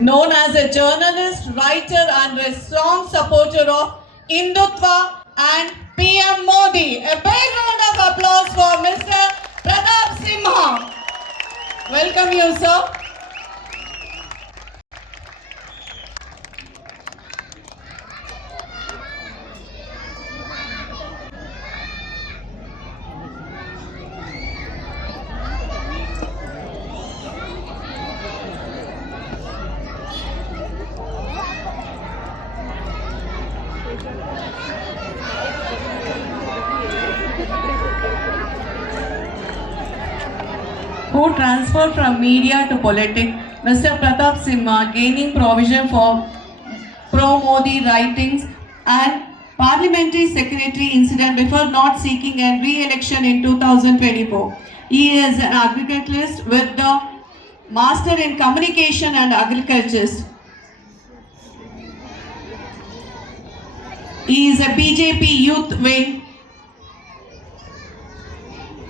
Known as a journalist, writer and a strong supporter of Hindutva and PM Modi. A big round of applause for Mr. Pratap Simha. Welcome you, sir. Who transferred from media to politics, Mr. Pratap Simha gaining provision for pro-Modi writings and parliamentary secretary incident before not seeking a re-election in 2024. He is an agriculturist with the Master in Communication and Agriculture. He is a BJP youth wing.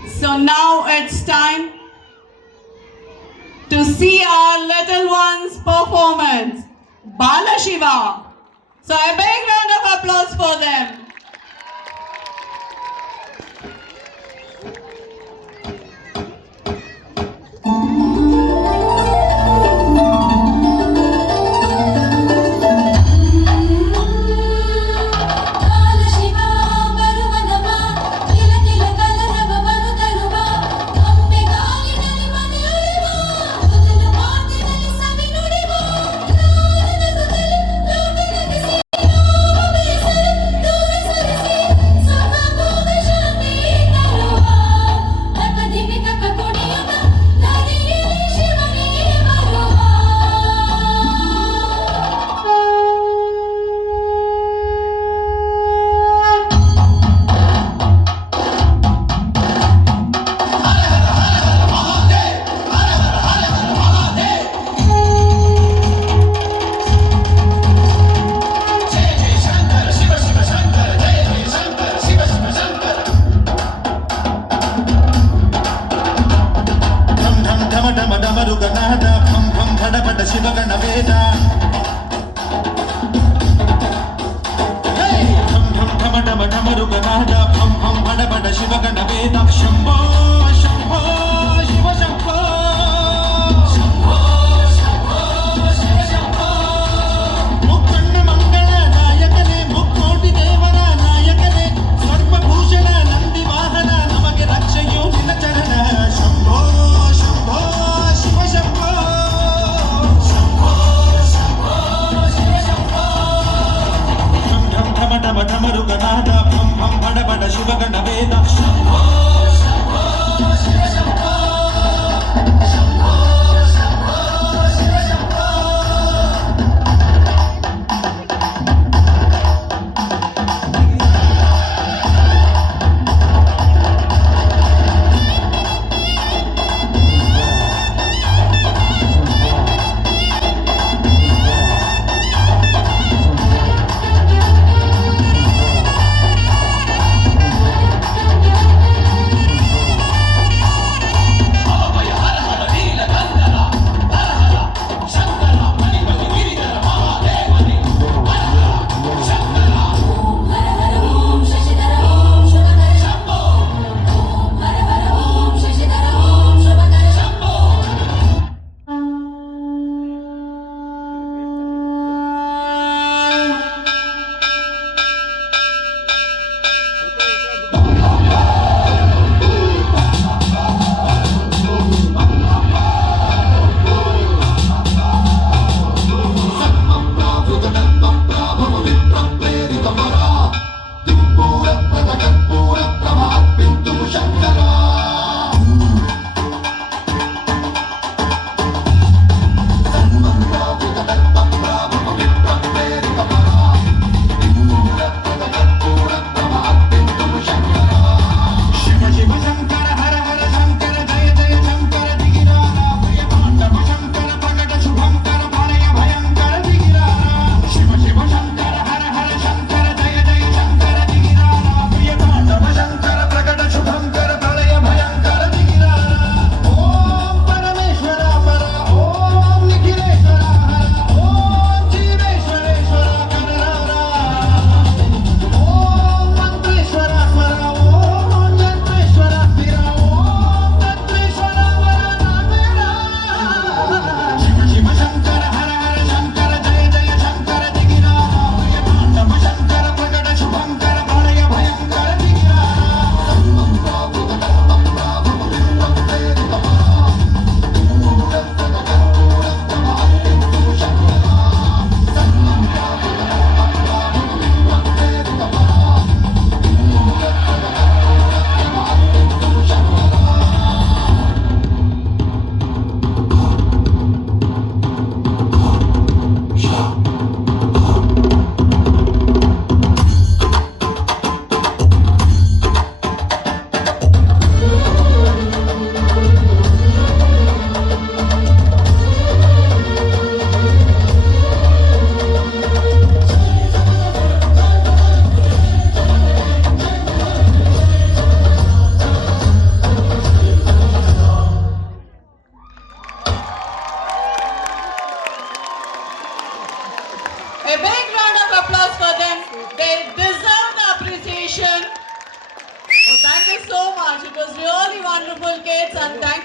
So now it's time to see our little one's performance, Bala Shiva. So a big round of applause for them.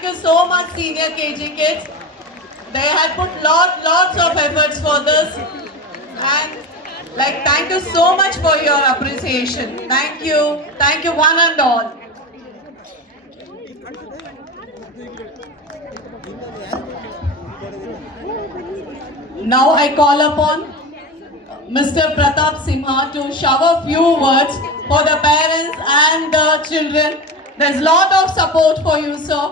you so much, senior KG kids. They had put lots of efforts for this, and thank you so much for your appreciation. Thank you one and all. Now I call upon Mr. Pratap Simha to shower few words for the parents and the children. There's lot of support for you, sir.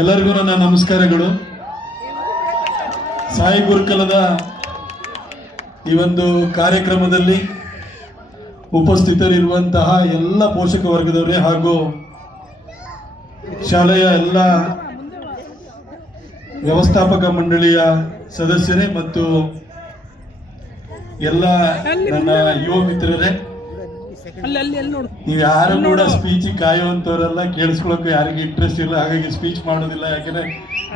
ಎಲ್ಲರಿಗೂ ನನ್ನ ನಮಸ್ಕಾರಗಳು. ಸಾಯಿ ಗುರುಕುಲದ ಈ ಒಂದು ಕಾರ್ಯಕ್ರಮದಲ್ಲಿ ಉಪಸ್ಥಿತರಿರುವಂತಹ ಎಲ್ಲ ಪೋಷಕ ವರ್ಗದವರೇ ಹಾಗೂ ಶಾಲೆಯ ಎಲ್ಲ ವ್ಯವಸ್ಥಾಪಕ ಮಂಡಳಿಯ ಸದಸ್ಯರೇ ಮತ್ತು ಎಲ್ಲ ನನ್ನ ಯುವ ಮಿತ್ರರೇ, ನೀವು ಯಾರು ಕೂಡ ಸ್ಪೀಚ್ ಕಾಯುವಂತವರೆಲ್ಲ, ಕೇಳಿಸ್ಕೊಳಕ್ಕೆ ಯಾರಿಗೆ ಇಂಟ್ರೆಸ್ಟ್ ಇಲ್ಲ, ಹಾಗಾಗಿ ಸ್ಪೀಚ್ ಮಾಡೋದಿಲ್ಲ. ಯಾಕಂದ್ರೆ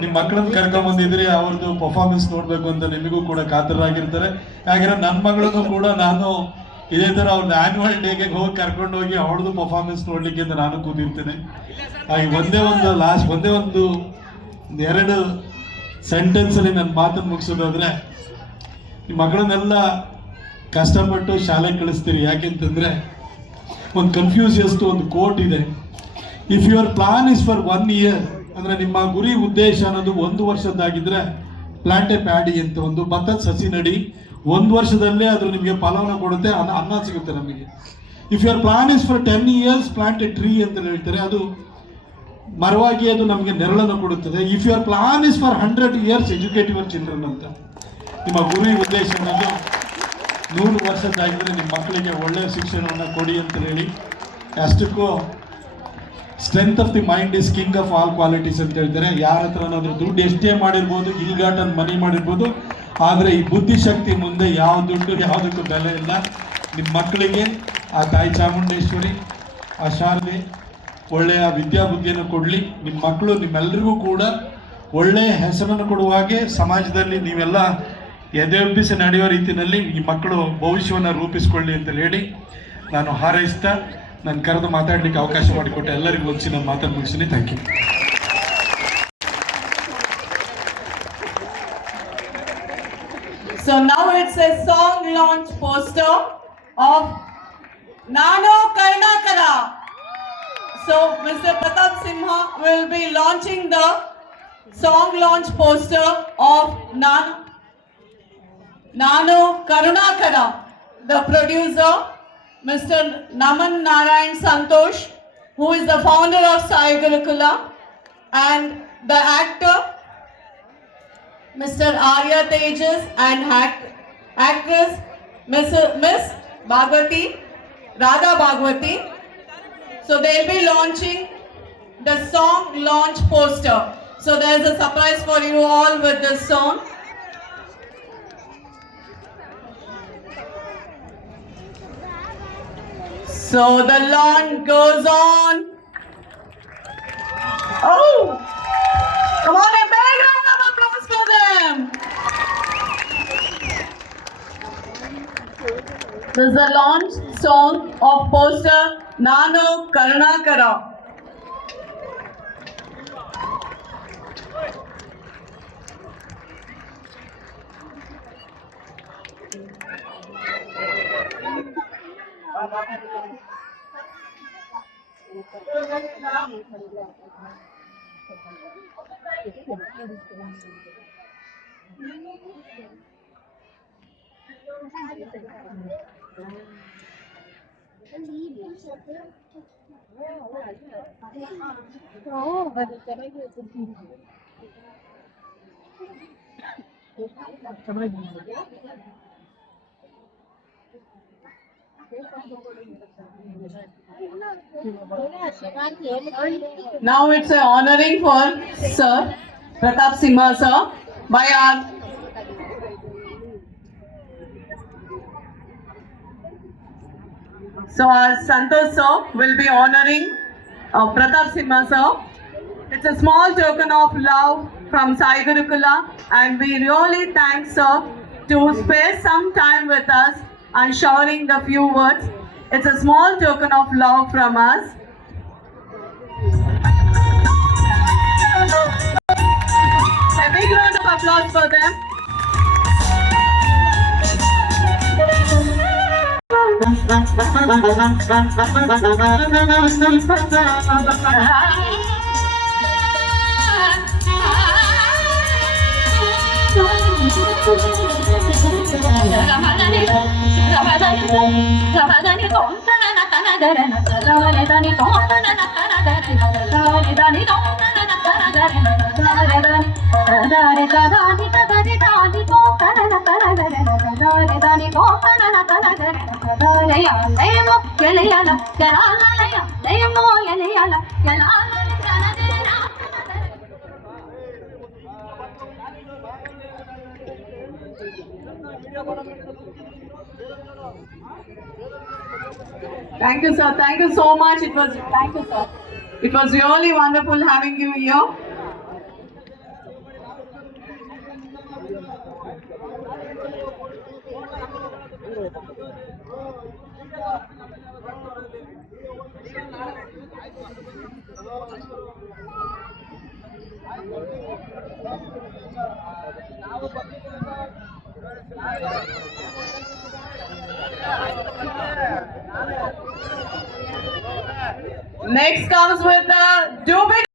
ನಿಮ್ಮ ಮಕ್ಕಳನ್ನ ಕರ್ಕೊಂಡ್ ಬಂದಿದ್ರಿ, ಅವ್ರದ್ದು ಪರ್ಫಾರ್ಮೆನ್ಸ್ ನೋಡ್ಬೇಕು ಅಂತ ನಿಮಗೂ ಕೂಡ ಕಾತರಾಗಿರ್ತಾರೆ. ಯಾಕಂದ್ರೆ ನನ್ನ ಮಗಳನ್ನು ಕೂಡ ನಾನು ಇದೇ ತರ ಅವ್ರನ್ನ ಆನ್ಯುವಲ್ ಡೇಗೆ ಹೋಗಿ ಕರ್ಕೊಂಡು ಹೋಗಿ ಅವಳದು ಪರ್ಫಾರ್ಮೆನ್ಸ್ ನೋಡ್ಲಿಕ್ಕೆ ಅಂತ ನಾನು ಕೂತಿರ್ತೇನೆ. ಹಾಗೆ ಒಂದೇ ಒಂದು ಎರಡು ಸೆಂಟೆನ್ಸ್ ಅಲ್ಲಿ ನನ್ನ ಮಾತನ್ನು ಮುಗಿಸೋದಾದ್ರೆ, ಈ ಮಗಳನ್ನೆಲ್ಲ ಕಷ್ಟಪಟ್ಟು ಶಾಲೆಗೆ ಕಳಿಸ್ತೀರಿ. ಯಾಕೆಂತಂದ್ರೆ ಒಂದು ಕನ್ಫ್ಯೂಸಿಯಸ್ಟ್ ಒಂದು ಕೋಟ್ ಇದೆ, if your plan is for 1 year, ಅಂದ್ರೆ ನಿಮ್ಮ ಗುರಿ ಉದ್ದೇಶ ಅನ್ನೋದು 1 ವರ್ಷದ್ದಾಗಿದ್ರೆ ಪ್ಲಾಂಟ್ ಎ ಪ್ಯಾಡಿ ಅಂತ, ಒಂದು ಭತ್ತದ ಸಸಿ ನಡಿ, 1 ವರ್ಷದಲ್ಲೇ ಅದು ನಿಮಗೆ ಫಲವನ್ನು ಕೊಡುತ್ತೆ, ಅನ್ನ ಸಿಗುತ್ತೆ ನಮಗೆ. If your plan is for 10 years, plant A tree ಅಂತ ಹೇಳ್ತಾರೆ, ಅದು ಮರವಾಗಿ ಅದು ನಮಗೆ ನೆರಳನ್ನು ಕೊಡುತ್ತದೆ. If your plan is for 100 years, educate your children ಅಂತ. ನಿಮ್ಮ ಗುರಿ ಉದ್ದೇಶ ಅನ್ನೋದು 100 ವರ್ಷದ್ದಾಗಿದ್ರೆ ನಿಮ್ಮ ಮಕ್ಕಳಿಗೆ ಒಳ್ಳೆಯ ಶಿಕ್ಷಣವನ್ನು ಕೊಡಿ ಅಂತ ಹೇಳಿ, ಅಷ್ಟಕ್ಕೂ strength of the mind is king of all qualities ಅಂತ ಹೇಳ್ತಾರೆ. ಯಾರ ಹತ್ರ ಏನಾದರೂ ದುಡ್ಡು ಎಷ್ಟೇ ಮಾಡಿರ್ಬೋದು, ಇಲ್ಗಾಟನ್ ಮನಿ ಮಾಡಿರ್ಬೋದು, ಆದರೆ ಈ ಬುದ್ಧಿಶಕ್ತಿ ಮುಂದೆ ಯಾವ ದುಡ್ಡು ಯಾವುದಕ್ಕೂ ಬೆಲೆ ಇಲ್ಲ. ನಿಮ್ಮ ಮಕ್ಕಳಿಗೆ ಆ ತಾಯಿ ಚಾಮುಂಡೇಶ್ವರಿ, ಆ ಶಾರದೆ ಒಳ್ಳೆಯ ವಿದ್ಯಾಬುದ್ಧಿಯನ್ನು ಕೊಡಲಿ. ನಿಮ್ಮ ಮಕ್ಕಳು ನಿಮ್ಮೆಲ್ಲರಿಗೂ ಕೂಡ ಒಳ್ಳೆಯ ಹೆಸರನ್ನು ಕೊಡುವ ಹಾಗೆ ಸಮಾಜದಲ್ಲಿ ನೀವೆಲ್ಲ ಎದೆಯೊಬ್ಬಿಸಿ ನಡೆಯುವ ರೀತಿಯಲ್ಲಿ ಈ ಮಕ್ಕಳು ಭವಿಷ್ಯವನ್ನು ರೂಪಿಸಿಕೊಳ್ಳಿ ಅಂತ ಹೇಳಿ ನಾನು ಹಾರೈಸ್ತಾ ನಾನು ಕರೆದು ಮಾತಾಡಲಿಕ್ಕೆ ಅವಕಾಶ ಮಾಡಿಕೊಟ್ಟೆ ಎಲ್ಲರಿಗೂ ಹೊಂದಿಸಿ ನಾನು ಮಾತನ್ನು ಮುಗಿಸ್ತೀನಿ. Thank you. So now it's a song launch poster of Nano Karnakara. So Mr. Pratap Simha will be launching the song launch poster of Nano Karunakara. The producer, Mr. Naman Narayan Santosh, who is the founder of Sai Gurukula, and the actor, Mr. Arya Tejas, and actress, Miss Bhagwati, Radha Bhagwati. So they'll be launching the song launch poster. So there's a surprise for you all with this song. So the launch goes on. Oh! Come on, a big round of applause for them. This is the launch song of poster Nano Karunakara. Now it's an honoring for Sir Pratap Simha sir by our So our Santosh sir will be honoring Pratap Simha sir. It's a small token of love from Sai Gurukula, and we really thank sir to spare some time with us and showering the few words. It's a small token of love from us. A big round of applause for them. Thank you, sir. Thank you so much. Thank you, sir. It was really wonderful having you here. Next comes with the Dubit